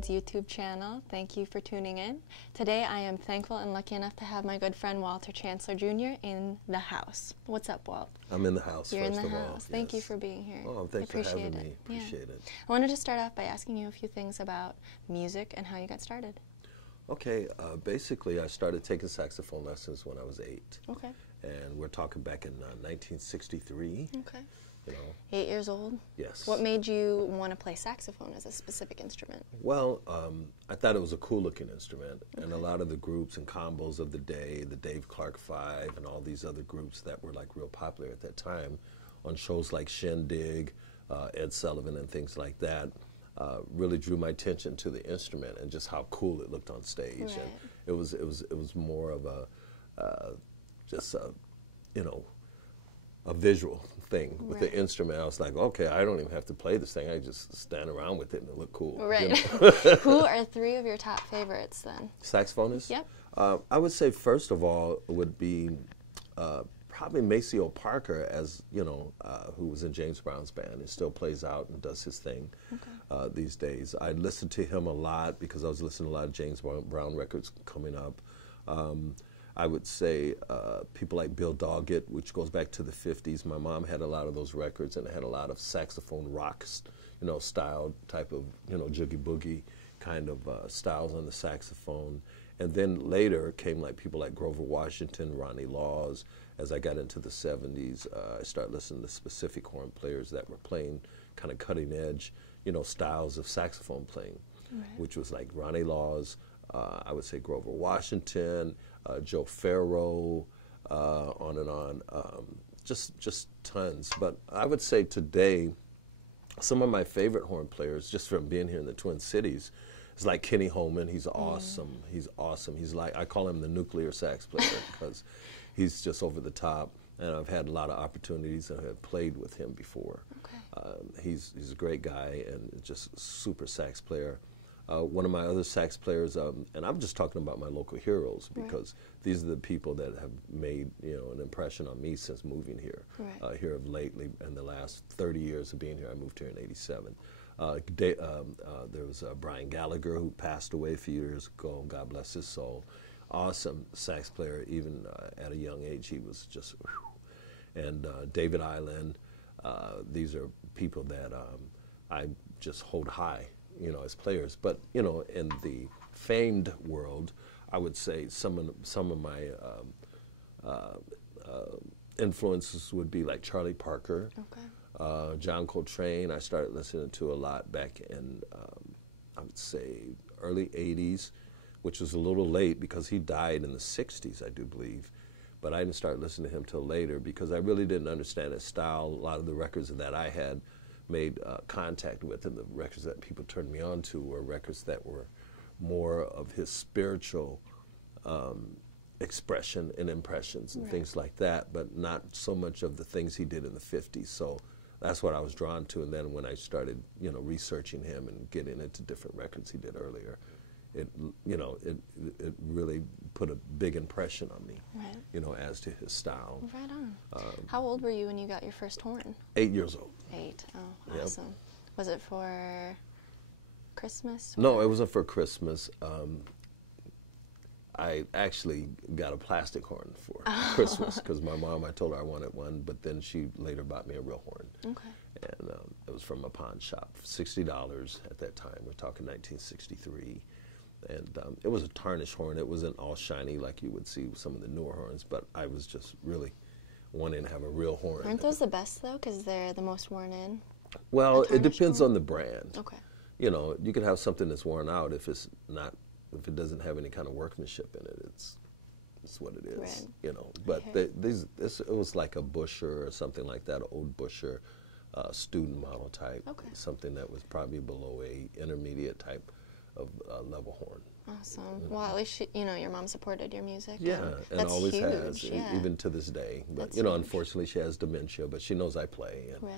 Sides YouTube channel. Thank you for tuning in. Today I am thankful and lucky enough to have my good friend Walter Chancellor Jr. in the house. What's up, Walt? I'm in the house. You're first in the of house. all. Thank you Yes. for being here. Oh, thanks for having me. Appreciate it. I wanted to start off by asking you a few things about music and how you got started. Okay, basically I started taking saxophone lessons when I was 8. Okay. And we're talking back in 1963. Okay. You know. 8 years old? Yes. What made you want to play saxophone as a specific instrument? Well, I thought it was a cool looking instrument, and a lot of the groups and combos of the day, the Dave Clark Five and all these other groups that were like real popular at that time on shows like Shindig, Ed Sullivan and things like that, really drew my attention to the instrument and just how cool it looked on stage. Right. And it was more of a just a, you know, a visual thing with the instrument. I was like, okay, I don't even have to play this thing. I just stand around with it and it look cool. Right. You know? Who are 3 of your top favorites then? Saxophonists? Yep. I would say first of all would be probably Maceo Parker, as you know, who was in James Brown's band and still plays out and does his thing these days. I listened to him a lot because I was listening to a lot of James Brown records coming up. I would say people like Bill Doggett, which goes back to the 50s. My mom had a lot of those records, and it had a lot of saxophone rock, you know, style type of, you know, joogie boogie kind of styles on the saxophone. And then later came like people like Grover Washington, Ronnie Laws. As I got into the 70s, I started listening to specific horn players that were playing kind of cutting edge, you know, styles of saxophone playing, which was like Ronnie Laws, I would say Grover Washington, Joe Farrow, on and on, just tons. But I would say today, some of my favorite horn players, just from being here in the Twin Cities, is like Kenny Holman. He's awesome. He's awesome. He's like, I call him the nuclear sax player because he's just over the top. And I've had a lot of opportunities and have played with him before. He's a great guy and just super sax player. One of my other sax players, and I'm just talking about my local heroes because these are the people that have made, you know, an impression on me since moving here. Here of lately, in the last 30 years of being here. I moved here in '87. There was Brian Gallagher, who passed away a few years ago. God bless his soul. Awesome sax player, even at a young age. He was just, whew. And David Island. These are people that I just hold high, you know, as players. But you know, in the famed world, I would say some of my influences would be like Charlie Parker, John Coltrane. I started listening to a lot back in I would say early '80s, which was a little late because he died in the '60s, I do believe. But I didn't start listening to him till later because I really didn't understand his style. A lot of the records that I had made contact with, and the records that people turned me on to were records that were more of his spiritual expression and impressions and things like that, but not so much of the things he did in the 50s. So that's what I was drawn to. And then when I started, you know, researching him and getting into different records he did earlier, it, you know, it really put a big impression on me, you know, as to his style. Right on. How old were you when you got your first horn? 8 years old. 8. Oh, awesome. Was it for Christmas? No, it wasn't for Christmas. I actually got a plastic horn for Christmas because my mom, I told her I wanted one, but then she later bought me a real horn. And it was from a pawn shop, $60 at that time. We're talking 1963. And it was a tarnished horn. It wasn't all shiny like you would see with some of the newer horns, but I was just really wanting to have a real horn. Aren't those the best, though, because they're the most worn in? Well, it depends on the brand. Okay. You know, you can have something that's worn out if it's not, if it doesn't have any kind of workmanship in it. It's what it is, you know. But it was like a Busher or something like that, an old Busher student model type, something that was probably below a intermediate type of level horn. Awesome. Well, at least you know your mom supported your music. Yeah, and that's always huge. has, Yeah. even to this day. But That's you know, huge. unfortunately, she has dementia, but she knows I play, and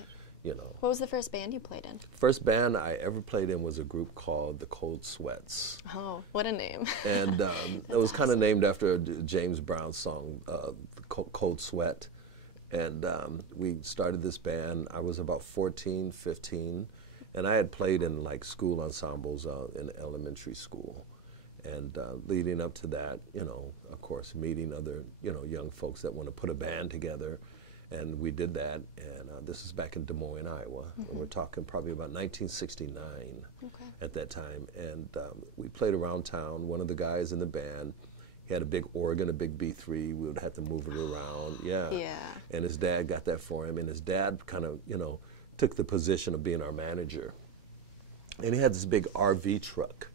you know. What was the first band you played in? First band I ever played in was a group called the Cold Sweats. Oh, what a name! And it was kind of named after a James Brown song, Cold Sweat. And we started this band. I was about 14, 15. And I had played in like school ensembles in elementary school. And leading up to that, you know, of course, meeting other, you know, young folks that want to put a band together. And we did that, and this is back in Des Moines, Iowa. And we're talking probably about 1969 at that time. And we played around town. One of the guys in the band, he had a big organ, a big B3. We would have to move it around. Yeah. And his dad got that for him. And his dad kind of, you know, took the position of being our manager. And he had this big RV truck.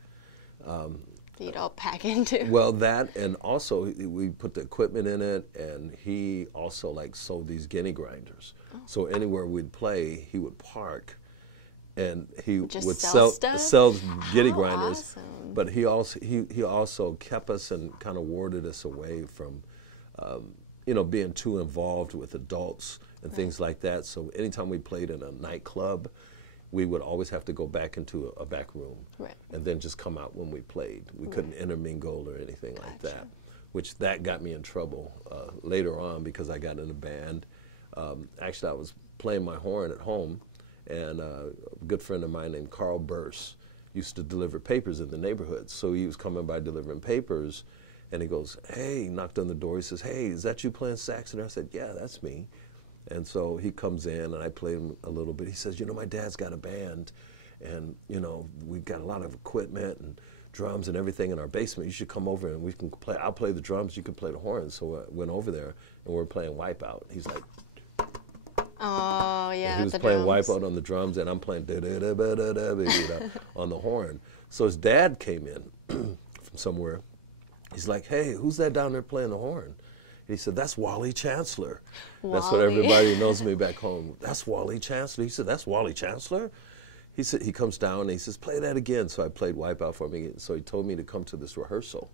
You'd all pack into. Well, that, and also we put the equipment in it, and he also like sold these guinea grinders. So anywhere we'd play, he would park, and he Just would sell guinea grinders. Awesome. But he also kept us and kind of warded us away from, you know, being too involved with adults and things like that. So anytime we played in a nightclub, we would always have to go back into a back room and then just come out when we played. We couldn't intermingle or anything like that, which that got me in trouble later on because I got in a band. Actually, I was playing my horn at home, and a good friend of mine named Carl Burse used to deliver papers in the neighborhood. So he was coming by delivering papers, and he goes, hey, he knocked on the door. He says, hey, is that you playing sax? And I said, yeah, that's me. And so he comes in, and I played him a little bit. He says, you know, my dad's got a band, and, you know, we've got a lot of equipment and drums and everything in our basement. You should come over, and we can play. I'll play the drums. You can play the horns. So I went over there, and we're playing Wipeout. He's like, oh, yeah, he was playing Wipeout on the drums, and I'm playing on the horn. So his dad came in from somewhere. He's like, hey, who's that down there playing the horn? He said, that's Wally Chancellor. That's what everybody knows me back home. That's Wally Chancellor. He said, that's Wally Chancellor? He said, he comes down and he says, play that again. So I played Wipeout for me. So he told me to come to this rehearsal.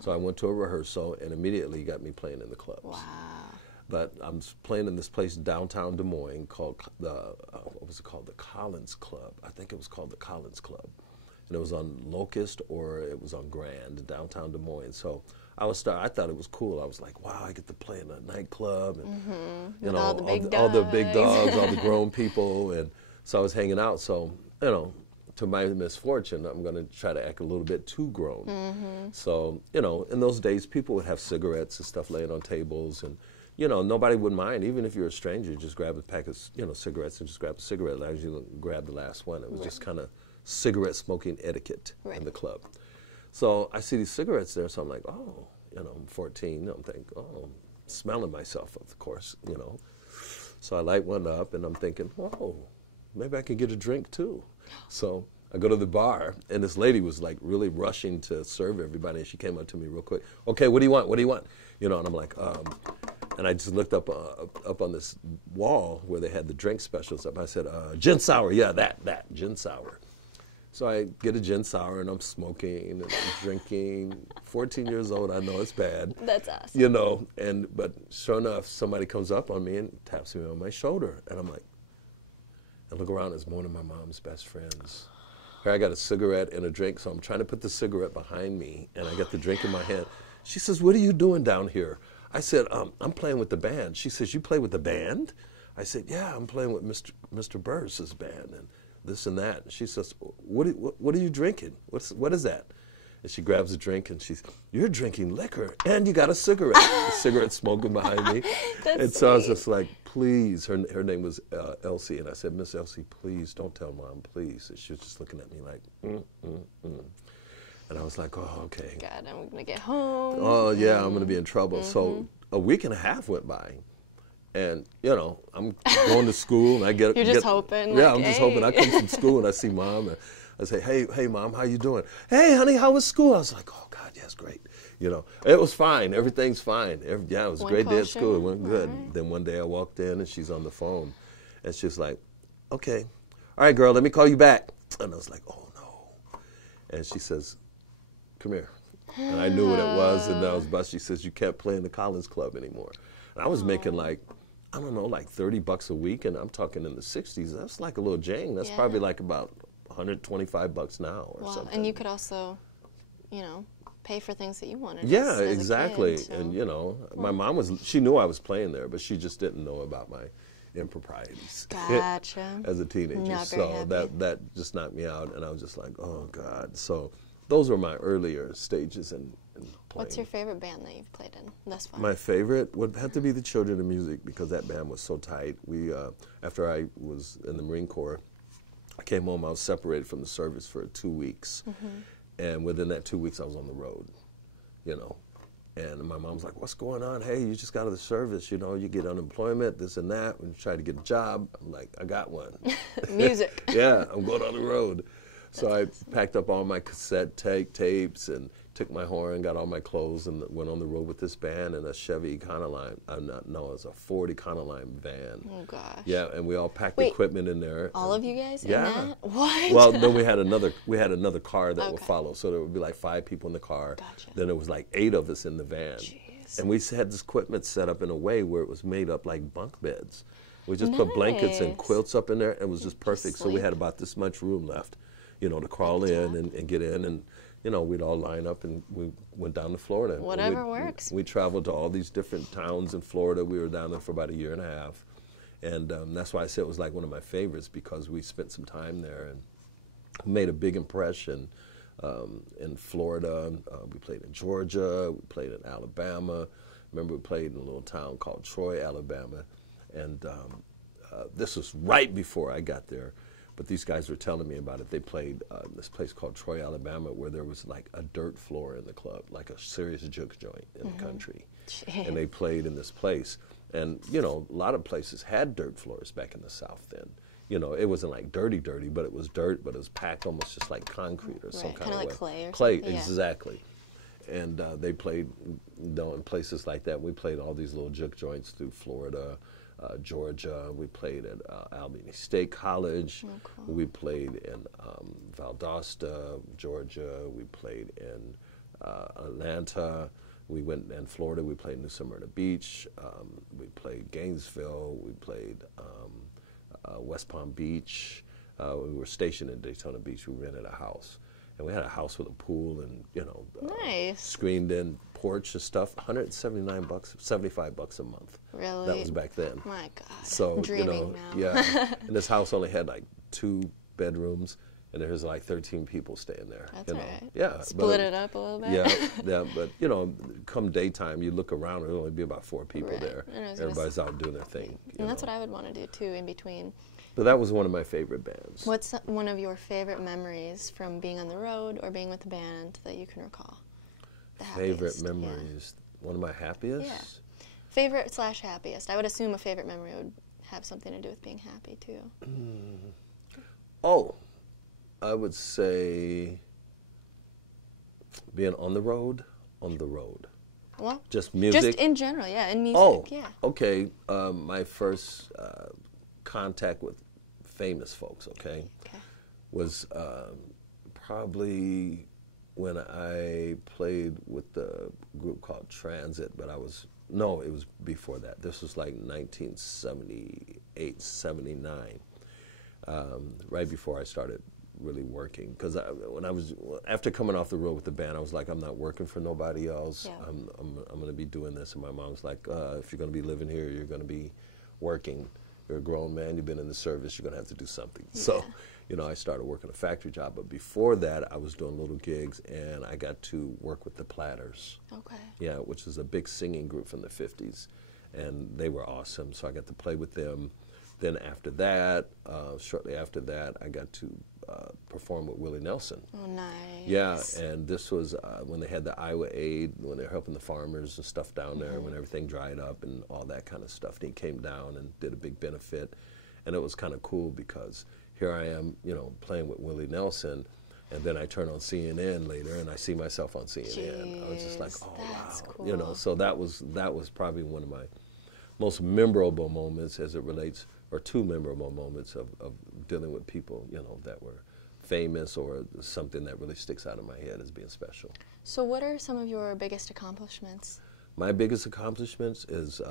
So I went to a rehearsal, and immediately he got me playing in the clubs. But I'm playing in this place downtown Des Moines called what was it called? The Collins Club. I think it was called the Collins Club. And it was on Locust or it was on Grand, downtown Des Moines. So I thought it was cool. I was like, wow, I get to play in a nightclub, and you know, all the big dogs, all the grown people, and so I was hanging out. So, you know, to my misfortune, I'm going to try to act a little bit too grown. So, you know, in those days, people would have cigarettes and stuff laying on tables, and you know, nobody would mind, even if you're a stranger. Just grab a pack of, you know, cigarettes and just grab a cigarette. I usually grab the last one. It was just kind of cigarette smoking etiquette in the club. So I see these cigarettes there, so I'm like, oh, you know, I'm 14. I'm thinking, oh, I'm smelling myself, of course, you know. So I light one up, and I'm thinking, oh, maybe I could get a drink too. So I go to the bar, and this lady was like really rushing to serve everybody, and she came up to me real quick. Okay, what do you want? What do you want? You know, and I'm like, and I just looked up on this wall where they had the drink specials up. I said, gin sour, yeah, that, gin sour. So I get a gin sour, and I'm smoking, and I'm drinking. 14 years old, I know it's bad. That's awesome. You know, but sure enough, somebody comes up on me and taps me on my shoulder. And I'm like, I look around, it's one of my mom's best friends. Here I got a cigarette and a drink, so I'm trying to put the cigarette behind me, and I got the drink in my hand. She says, what are you doing down here? I said, I'm playing with the band. She says, you play with the band? I said, yeah, I'm playing with Mr. Burse's band. And this and that. And she says, what are you drinking? What is that? And she grabs a drink, and she's, you're drinking liquor, and you got a cigarette. A cigarette smoking behind me. And so I was just like, please. Her name was Elsie, and I said, Miss Elsie, please don't tell Mom, please. And she was just looking at me like, And I was like, oh, okay. God, I'm going to get home. Oh, yeah, I'm going to be in trouble. So a week and a half went by. And, you know, I'm going to school, and I get... You're just hoping. Yeah, like, I'm just hoping. I come from school, and I see Mom, and I say, hey, Mom, how you doing? Hey, honey, how was school? I was like, oh, God, yes, great. You know, it was fine. Everything's fine. Yeah, it was a great day at school. It went good. Right. Then one day I walked in, and she's on the phone, and she's like, okay, all right, girl, let me call you back. And I was like, oh, no. And she says, come here. And I knew what it was, and I was busted. She says, you can't play in the Collins Club anymore. And I was making like, I don't know, like $30 a week, and I'm talking in the 60s. That's like a little jang. That's probably like about $125 now or something. And you could also, you know, pay for things that you wanted. Yeah, as exactly. A kid, so. And, you know, my mom she knew I was playing there, but she just didn't know about my, improprieties. Gotcha. As a teenager. Not very So happy. that just knocked me out, and I was just like, oh God. So those were my earlier stages in playing. What's your favorite band that you've played in thus far? My favorite would have to be the Children of Music, because that band was so tight. We, after I was in the Marine Corps, I came home, I was separated from the service for 2 weeks. And within that 2 weeks, I was on the road, you know. And my mom's like, what's going on? Hey, you just got out of the service, you know, you get unemployment, this and that, and you try to get a job. I'm like, I got one. Music. Yeah, I'm going on the road. So I packed up all my cassette tapes and took my horn, got all my clothes, and went on the road with this band in a Chevy Econoline. It was a Ford Econoline van. Oh, gosh. Yeah, and we all packed Wait, equipment in there. All of you guys Yeah. in that? What? Well, then we had another car that would Okay. follow. So there would be like 5 people in the car. Gotcha. Then there was like 8 of us in the van. Jeez. And we had this equipment set up in a way where it was made up like bunk beds. We just put blankets and Nice. quilts up in there, and it was just perfect. So we sleep. had about this much room left, you know, to crawl in and get in. And, you know, we'd all line up, and we went down to Florida. And Whatever works. We traveled to all these different towns in Florida. We were down there for about a year and a half. And that's why I said it was like one of my favorites, because we spent some time there and made a big impression in Florida. We played in Georgia. We played in Alabama. Remember, we played in a little town called Troy, Alabama. And this was right before I got there. But these guys were telling me about it. They played this place called Troy, Alabama, where there was like a dirt floor in the club, like a serious juke joint in the country. And they played in this place. And, you know, a lot of places had dirt floors back in the South then. You know, it wasn't like dirty, but it was dirt, but it was packed almost just like concrete or some kind of like way. clay or clay, something, yeah. exactly. And they played, you know, in places like that. We played all these little juke joints through Florida, Georgia. We played at Albany State College. Oh, cool. We played in Valdosta, Georgia. We played in Atlanta. We went in Florida. We played New Smyrna Beach. We played Gainesville. We played West Palm Beach. We were stationed in Daytona Beach. We rented a house. And we had a house with a pool and, you know, Nice. screened-in porch and stuff. $179, $75 a month. Really? That was back then. My God. So, Dreaming you know, now. yeah. And this house only had like 2 bedrooms, and there's like 13 people staying there. That's you know. all right. Yeah. Split it up a little bit. Yeah, but you know, come daytime, you look around, there'll only be about 4 people Right. there. And I was gonna Everybody's out doing their thing. And that's what I would want to do too in between. But that was one of my favorite bands. What's one of your favorite memories from being on the road or being with the band that you can recall? The Favorite happiest, yeah. memories? One of my happiest? Yeah. Favorite / happiest. I would assume a favorite memory would have something to do with being happy too. Oh, I would say being on the road. Well, Just music. just in general, yeah, in music, Oh, yeah. okay. My first contact with famous folks, okay, was probably when I played with the group called Transit, but it was before that. This was like 1978, 79, right before I started really working. Because after coming off the road with the band, I was like, I'm not working for nobody else. Yeah. I'm going to be doing this. And my mom's like, if you're going to be living here, you're going to be working. You're a grown man, you've been in the service, you're going to have to do something. Yeah. So, you know, I started working a factory job. But before that, I was doing little gigs, and I got to work with the Platters. Okay. Yeah, which is a big singing group from the 50s. And they were awesome, so I got to play with them. Then after that, shortly after that, I got to perform with Willie Nelson. Oh, nice. Yeah, and this was when they had the Iowa Aid, when they were helping the farmers and stuff down there, when everything dried up and all that kind of stuff. And he came down and did a big benefit. And it was kind of cool because here I am, you know, playing with Willie Nelson, and then I turn on CNN later and I see myself on CNN. Jeez, I was just like, oh, that's wow. cool. You know, so that was probably one of my most memorable moments as it relates, or 2 memorable moments of dealing with people, you know, that were famous or something that really sticks out in my head as being special. So what are some of your biggest accomplishments? My biggest accomplishments is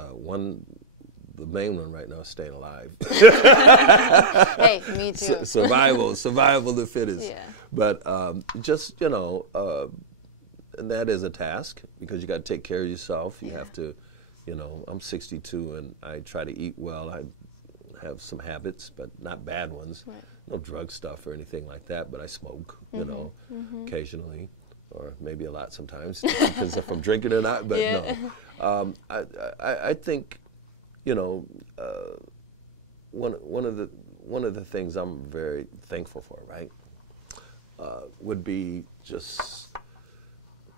the main one right now is staying alive. Hey, me too. Survival of the fittest. Yeah. But just, you know, and that is a task because you got to take care of yourself. You have to, you know, I'm 62 and I try to eat well. I have some habits, but not bad ones. Right. No drug stuff or anything like that, but I smoke, you know, occasionally, or maybe a lot sometimes, depends if I'm drinking or not, but no. I think, you know, one of the things I'm very thankful for, right, would be just,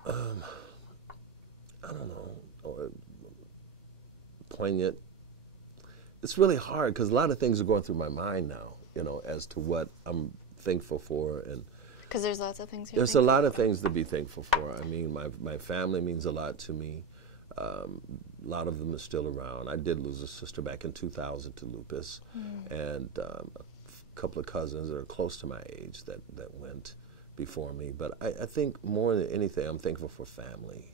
I don't know, poignant. It's really hard because a lot of things are going through my mind now, you know, as to what I'm thankful for. And because there's lots of things there's a lot of things to be thankful for. I mean, my family means a lot to me. A lot of them are still around. I did lose a sister back in 2000 to lupus, and a couple of cousins that are close to my age that went before me. But I think more than anything, I'm thankful for family.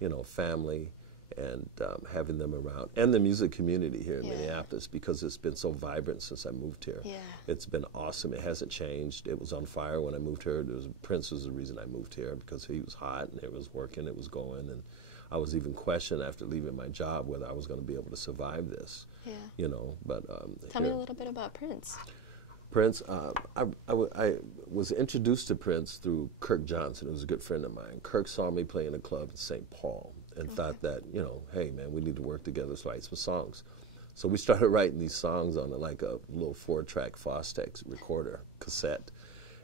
You know, family, and having them around, and the music community here in Minneapolis, because it's been so vibrant since I moved here. It's been awesome. It hasn't changed. It was on fire when I moved here. Prince was the reason I moved here, because he was hot and it was working, it was going, and I was even questioning after leaving my job whether I was going to be able to survive this. You know, but tell me a little bit about Prince. Prince, I was introduced to Prince through Kirk Johnson, who was a good friend of mine. Kirk saw me play in a club in St. Paul and thought that, you know, hey, man, we need to work together to write some songs. So we started writing these songs on like a little 4-track Fostex recorder cassette,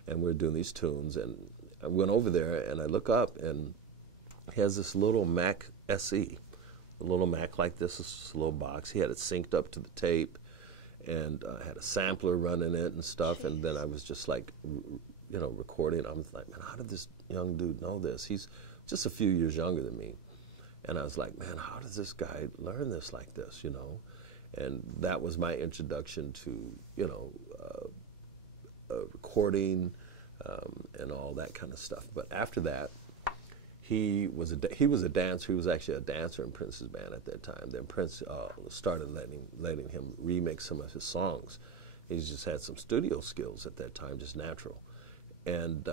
and we were doing these tunes. And I went over there, and I look up, and he has this little Mac SE, a little Mac like this little box. He had it synced up to the tape, and had a sampler running it and stuff. Jeez. And then I was just like, you know, recording. I was like, man, how did this young dude know this? He's just a few years younger than me. And I was like, man, how does this guy learn this like this, you know? And that was my introduction to, you know, recording and all that kind of stuff. But after that, he was a dancer. He was actually a dancer in Prince's band at that time. Then Prince started letting him remix some of his songs. He just had some studio skills at that time, just natural. And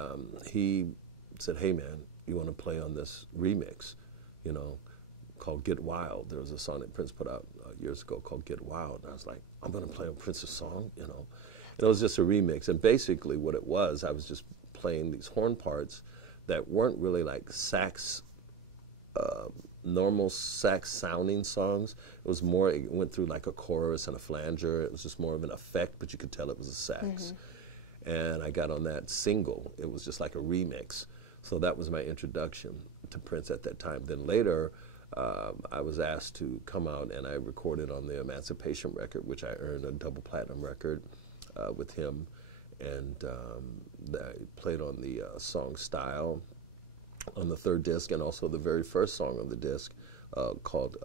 he said, hey, man, you want to play on this remix, you know, called Get Wild. There was a song that Prince put out years ago called Get Wild. And I was like, I'm going to play on Prince's song, you know. And it was just a remix. And basically what it was, I was just playing these horn parts that weren't really like sax, normal sax sounding songs. It was more, it went through like a chorus and a flanger. It was just more of an effect, but you could tell it was a sax. And I got on that single. It was just like a remix. So that was my introduction to Prince at that time. Then later, I was asked to come out, and I recorded on the Emancipation record, which I earned a double platinum record with him. And I played on the song Style on the 3rd disc, and also the very first song on the disc called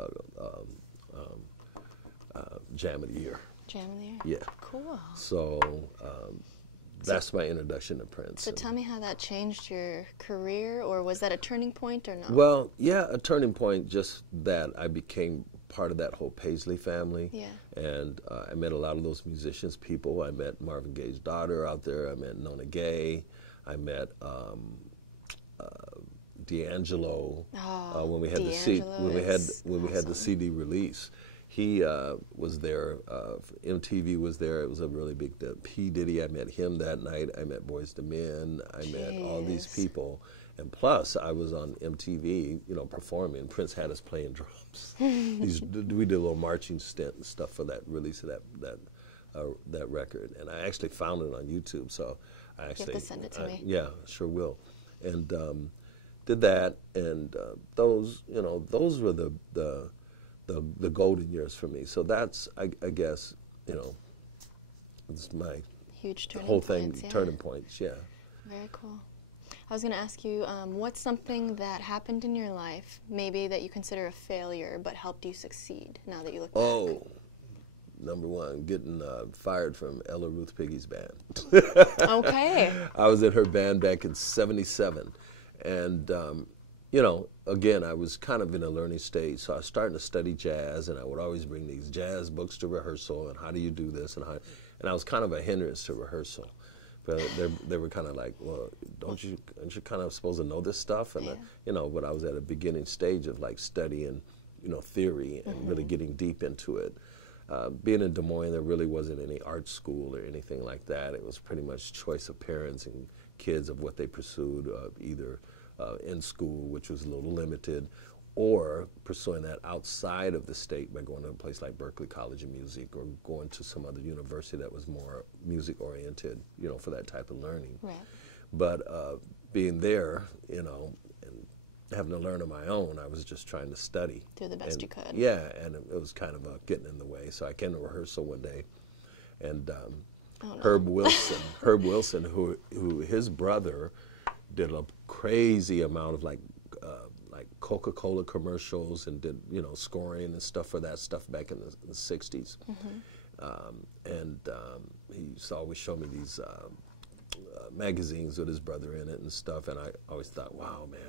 Jam of the Year. Jam of the Year? Yeah. Cool. So that's my introduction to Prince. So tell me how that changed your career, or was that a turning point or not? Well, yeah, a turning point, just that I became part of that whole Paisley family. Yeah. And I met a lot of those musicians, people. I met Marvin Gaye's daughter out there. I met Nona Gay. I met D'Angelo when we had the CD release. He was there. MTV was there. It was a really big deal. P. Diddy, I met him that night. I met Boyz II Men. I met all these people. And plus, I was on MTV, you know, performing. Prince had us playing drums. We did a little marching stint and stuff for that release of that record. And I actually found it on YouTube. So I actually, you have to send it to me. Yeah, sure will. And did that. And those were the golden years for me. So that's, I guess, you know, it's my huge turning whole thing, points, yeah. Turning points, yeah. Very cool. I was going to ask you, what's something that happened in your life, maybe that you consider a failure, but helped you succeed now that you look back? Oh, number one, getting fired from Ella Ruth Piggy's band. Okay. I was in her band back in '77, and you know, again, I was kind of in a learning stage, so I was starting to study jazz, and I would always bring these jazz books to rehearsal, and how do you do this, and I was kind of a hindrance to rehearsal. But they were kind of like, well, aren't you kind of supposed to know this stuff? And you know, but I was at a beginning stage of like studying, you know, theory and really getting deep into it. being in Des Moines, there really wasn't any art school or anything like that. It was pretty much choice of parents and kids of what they pursued, either in school, which was a little limited, or pursuing that outside of the state by going to a place like Berklee College of Music or going to some other university that was more music-oriented, you know, for that type of learning. Right. But being there, you know, and having to learn on my own, I was just trying to study. Do the best you could. Yeah, and it was kind of getting in the way. So I came to rehearsal one day, and Oh, no. Herb Wilson, who his brother did a crazy amount of like Coca-Cola commercials and did, you know, scoring and stuff for that stuff back in the 60s. He used to always show me these magazines with his brother in it and stuff, and I always thought, wow, man,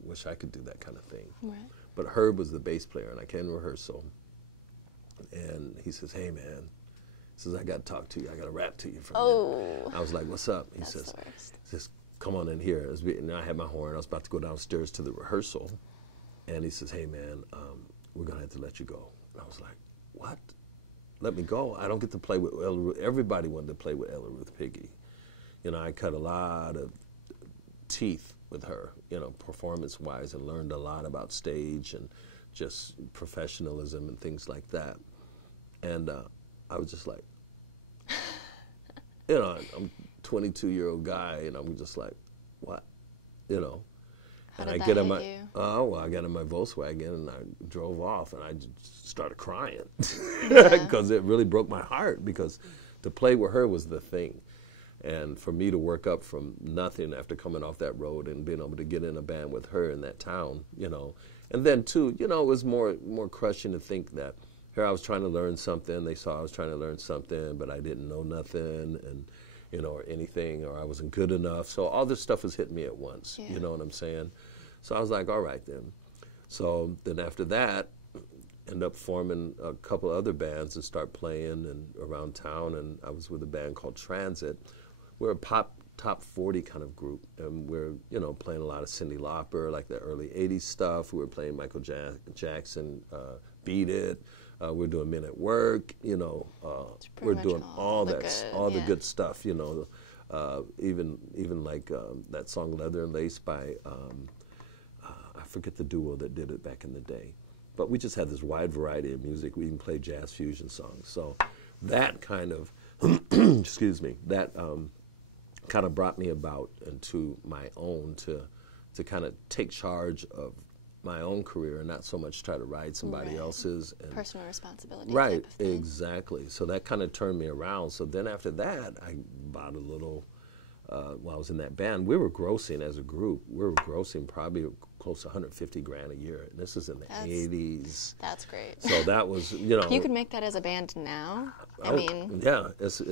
wish I could do that kind of thing. Right. But Herb was the bass player, and I came to rehearsal, and he says, hey, man, he says, I got to talk to you. I got to rap to you for a minute. I was like, what's up? He says, come on in here. And I had my horn. I was about to go downstairs to the rehearsal, and he says, hey, man, we're going to have to let you go. And I was like, what? Let me go? I don't get to play with Ella Ruth. Everybody wanted to play with Ella Ruth Piggy. You know, I cut a lot of teeth with her, you know, performance-wise, and learned a lot about stage and just professionalism and things like that. And I was just like, you know, I'm a 22-year-old guy, and I'm just like, what? You know. How and did I that get in hit my you? I got in my Volkswagen and I drove off, and I just started crying because it really broke my heart, because to play with her was the thing. And for me to work up from nothing after coming off that road and being able to get in a band with her in that town, you know. And then too, you know, it was more crushing to think that here I was trying to learn something. They saw I was trying to learn something, but I didn't know nothing, and you know, or anything, or I wasn't good enough. So all this stuff was hitting me at once. You know what I'm saying? So I was like, all right then. So then after that, end up forming a couple other bands and start playing and around town. And I was with a band called Transit. We're a pop top 40 kind of group, and we're, you know, playing a lot of Cyndi Lauper, like the early 80s stuff. We were playing Michael Jackson, Beat It. We're doing Men at Work, you know. We're doing all the good stuff, you know. Even like that song Leather and Lace by, I forget the duo that did it back in the day. But we just had this wide variety of music. We even played jazz fusion songs. So that kind of, excuse me, that kind of brought me about into my own to kind of take charge of my own career and not so much try to ride somebody else's. And personal responsibility. Right, type of thing. exactly. So that kind of turned me around. So then after that, I bought a little, while I was in that band, we were grossing as a group. We were grossing probably close to 150 grand a year. And this is in the 80s. That's great. So that was, you know. You could make that as a band now? I mean. Yeah,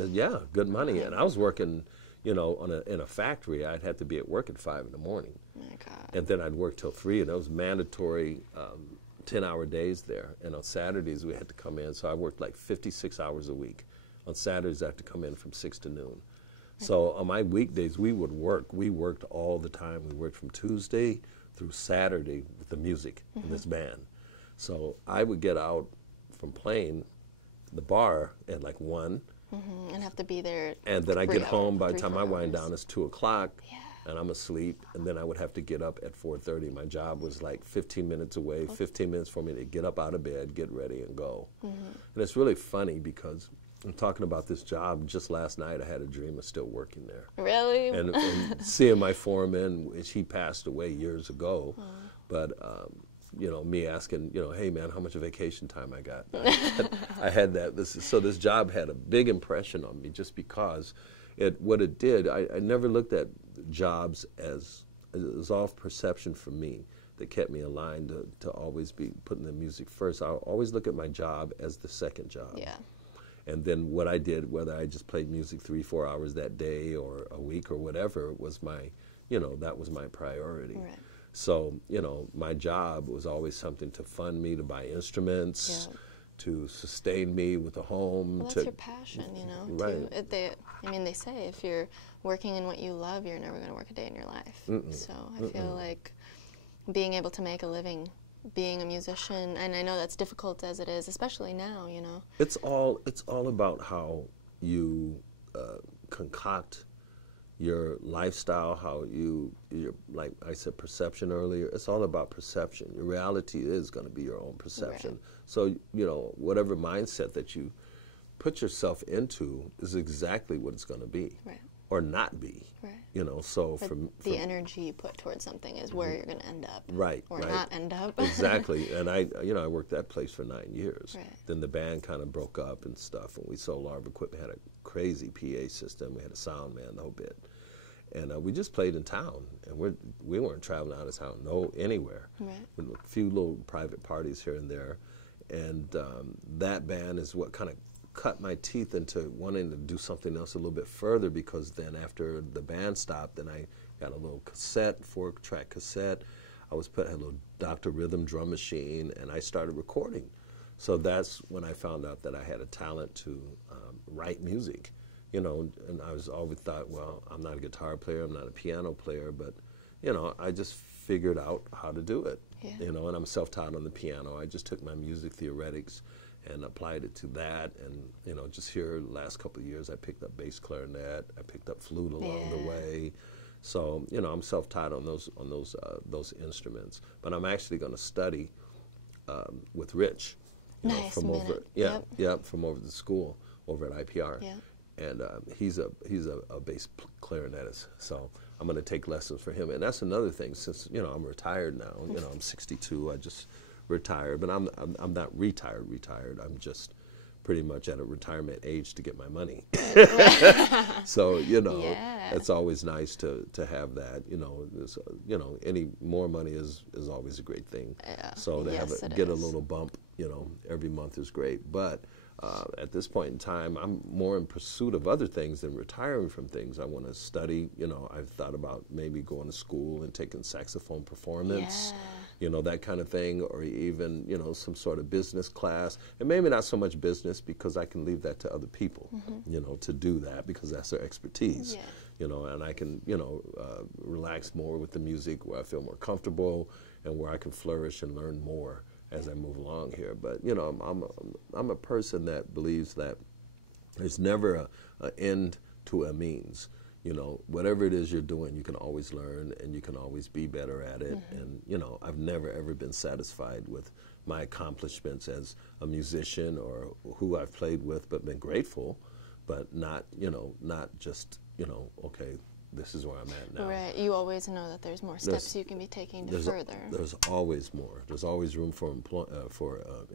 yeah, good money. And I was working, you know, in a factory. I'd have to be at work at 5 in the morning. Oh my God. And then I'd work till 3, and it was mandatory 10-hour days there. And on Saturdays, we had to come in. So I worked like 56 hours a week. On Saturdays, I had to come in from 6 to noon. So on my weekdays, we would work. We worked all the time. We worked from Tuesday through Saturday with the music in this band. So I would get out from playing the bar at like 1. And have to be there. And then I get home. By the time I wind down, it's 2 o'clock. And I'm asleep, and then I would have to get up at 4:30. My job was like 15 minutes away, 15 minutes for me to get up out of bed, get ready, and go. And it's really funny because I'm talking about this job. Just last night, I had a dream of still working there. Really? And seeing my foreman, which he passed away years ago, but you know, me asking, you know, hey man, how much vacation time I got? I had that. So this job had a big impression on me just because what it did. I never looked at jobs as it was all perception for me that kept me aligned to always be putting the music first. I always look at my job as the second job. Yeah. And then what I did, whether I just played music 3-4 hours that day or a week or whatever, was my, you know, that was my priority. Right. So, you know, my job was always something to fund me, to buy instruments, to sustain me with a home. Well, that's your passion, you know. Right. I mean, they say if you're working in what you love, you're never going to work a day in your life. So I feel like being able to make a living being a musician? And I know that's difficult as it is, especially now, you know. It's all about how you concoct your lifestyle, how your, like I said, perception earlier. It's all about perception. Your reality is going to be your own perception. Right. So, you know, whatever mindset that you put yourself into is exactly what it's going to be. Right. Or not be. Right. You know, so But the energy you put towards something is where you're going to end up. Right. Or right. not end up. Exactly. And I worked that place for 9 years. Right. Then the band kind of broke up and stuff, and we sold our equipment. Had a crazy PA system. We had a sound man, the whole bit. And we just played in town, and we weren't traveling out of town, anywhere. Right. With a few little private parties here and there. And that band is what kind of cut my teeth into wanting to do something else a little bit further, because then after the band stopped, then I got a little cassette, 4-track cassette. I had a little Dr. Rhythm drum machine, and I started recording. So that's when I found out that I had a talent to write music. You know, and I was always thought, well, I'm not a guitar player, I'm not a piano player, but, you know, I just figured out how to do it. Yeah. You know, and I'm self-taught on the piano. I just took my music theoretics and applied it to that. And, you know, just here the last couple of years, I picked up bass clarinet, I picked up flute along the way. So, you know, I'm self-taught on those instruments. But I'm actually going to study with Rich. Nice. From over, from over the school over at IPR. Yeah. And he's a bass clarinetist, so I'm going to take lessons for him. And that's another thing, since, you know, I'm retired now. You know, I'm 62. I just retired, but I'm not retired. I'm just pretty much at a retirement age to get my money. So, you know, it's always nice to have that. You know, any more money is always a great thing. So to get a little bump, you know, every month is great. But at this point in time, I'm more in pursuit of other things than retiring from things. I want to study. You know, I've thought about maybe going to school and taking saxophone performance, you know, that kind of thing, or even, you know, some sort of business class. And maybe not so much business, because I can leave that to other people, you know, to do that, because that's their expertise. You know, and I can, you know, relax more with the music, where I feel more comfortable and where I can flourish and learn more as I move along here. But, you know, I'm a person that believes that there's never an end to a means. You know, whatever it is you're doing, you can always learn and you can always be better at it. And, you know, I've never ever been satisfied with my accomplishments as a musician or who I've played with, but been grateful, but not, you know, not just, you know, okay, this is where I'm at now. Right. You always know that there's more steps you can be taking to further. There's always more. There's always room for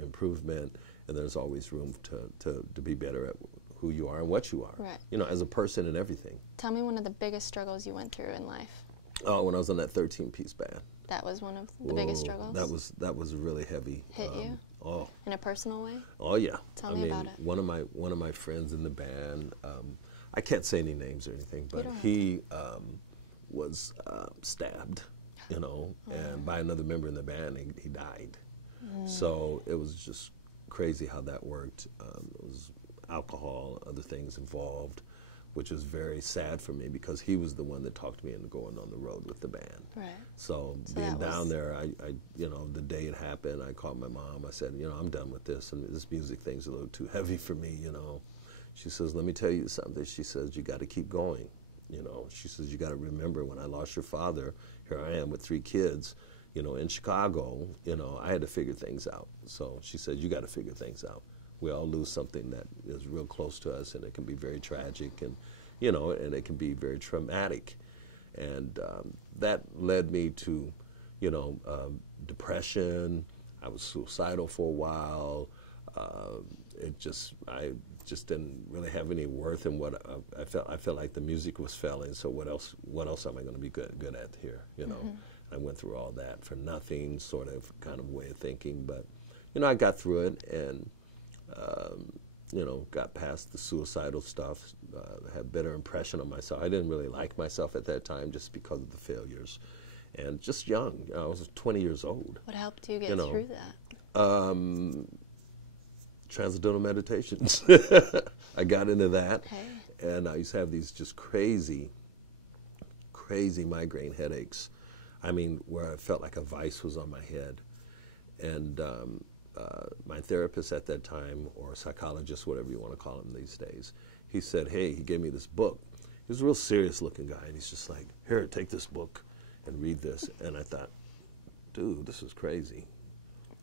improvement, and there's always room to be better at who you are and what you are. Right. You know, as a person and everything. Tell me one of the biggest struggles you went through in life. Oh, when I was on that 13-piece band. That was one of the biggest struggles? That was really heavy. Hit you? Oh. In a personal way? Oh, yeah. Tell me about it. One of my friends in the band, I can't say any names or anything, but he was stabbed, you know, and by another member in the band, he died. So it was just crazy how that worked. It was alcohol, other things involved, which was very sad for me, because he was the one that talked me into going on the road with the band. Right. So being down there, I you know, the day it happened, I called my mom. I said, you know, I'm done with this, and this music thing's a little too heavy for me, you know. She says, let me tell you something. She says, you got to keep going. You know, she says, you got to remember, when I lost your father, here I am with 3 kids, you know, in Chicago, you know, I had to figure things out. So she said, you got to figure things out. We all lose something that is real close to us, and it can be very tragic, and, you know, and it can be very traumatic. And that led me to, you know, depression. I was suicidal for a while. I just didn't really have any worth in what I felt like the music was failing. So what else am I going to be good at here? You know, I went through all that for nothing, sort of kind of way of thinking. But, you know, I got through it, and you know, got past the suicidal stuff. Had better impression on myself. I didn't really like myself at that time, just because of the failures, and just young. You know, I was 20 years old. What helped you get through that? Transcendental meditations. I got into that, and I used to have these just crazy migraine headaches. I mean, where I felt like a vice was on my head. And my therapist at that time, or psychologist, whatever you want to call him these days, he said, hey, he gave me this book. He was a real serious looking guy, and he's just like, here, take this book and read this. And I thought, dude, this is crazy.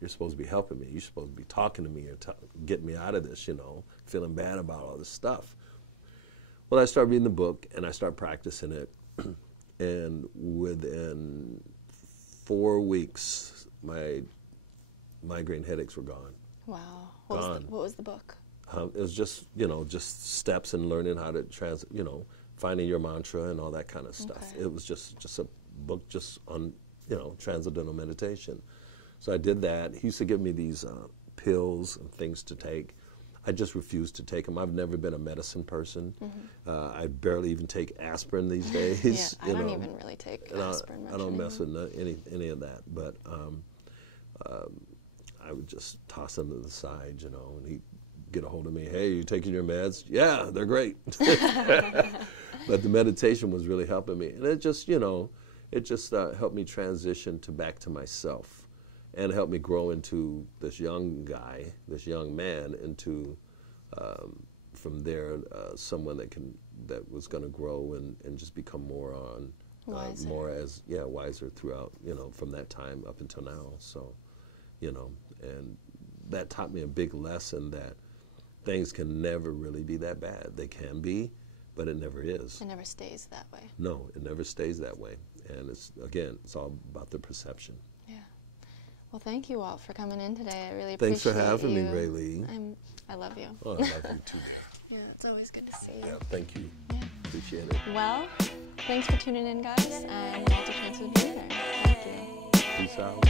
You're supposed to be helping me. You're supposed to be talking to me or getting me out of this, you know, feeling bad about all this stuff. Well, I started reading the book, and I started practicing it. And within 4 weeks, my migraine headaches were gone. Wow. Gone. What was the book? It was just, you know, just steps in learning how to you know, finding your mantra and all that kind of stuff. Okay. It was just a book just on, you know, transcendental meditation. So I did that. He used to give me these pills and things to take. I just refused to take them. I've never been a medicine person. I barely even take aspirin these days. Yeah, I don't even really take aspirin much I don't mess anymore. with any of that. But I would just toss them to the side, you know, and he'd get a hold of me. Hey, you taking your meds? Yeah, they're great. But the meditation was really helping me. And it just, you know, it just helped me transition back to myself. And helped me grow into this young guy, this young man, into from there someone that was going to grow and just become more wiser throughout, you know, from that time up until now. So, you know, and that taught me a big lesson that things can never really be that bad. They can be, but it never is. It never stays that way. No, it never stays that way. And it's all about the perception. Yeah. Well, thank you, Walt, for coming in today. I really appreciate Thanks for having you. me, Rhaelee. I love you. Oh, I love you too. Yeah, it's always good to see you. Yeah, thank you. Yeah. Appreciate it. Well, thanks for tuning in, guys. I'm Walter Chancellor Jr. Thank you. Peace out.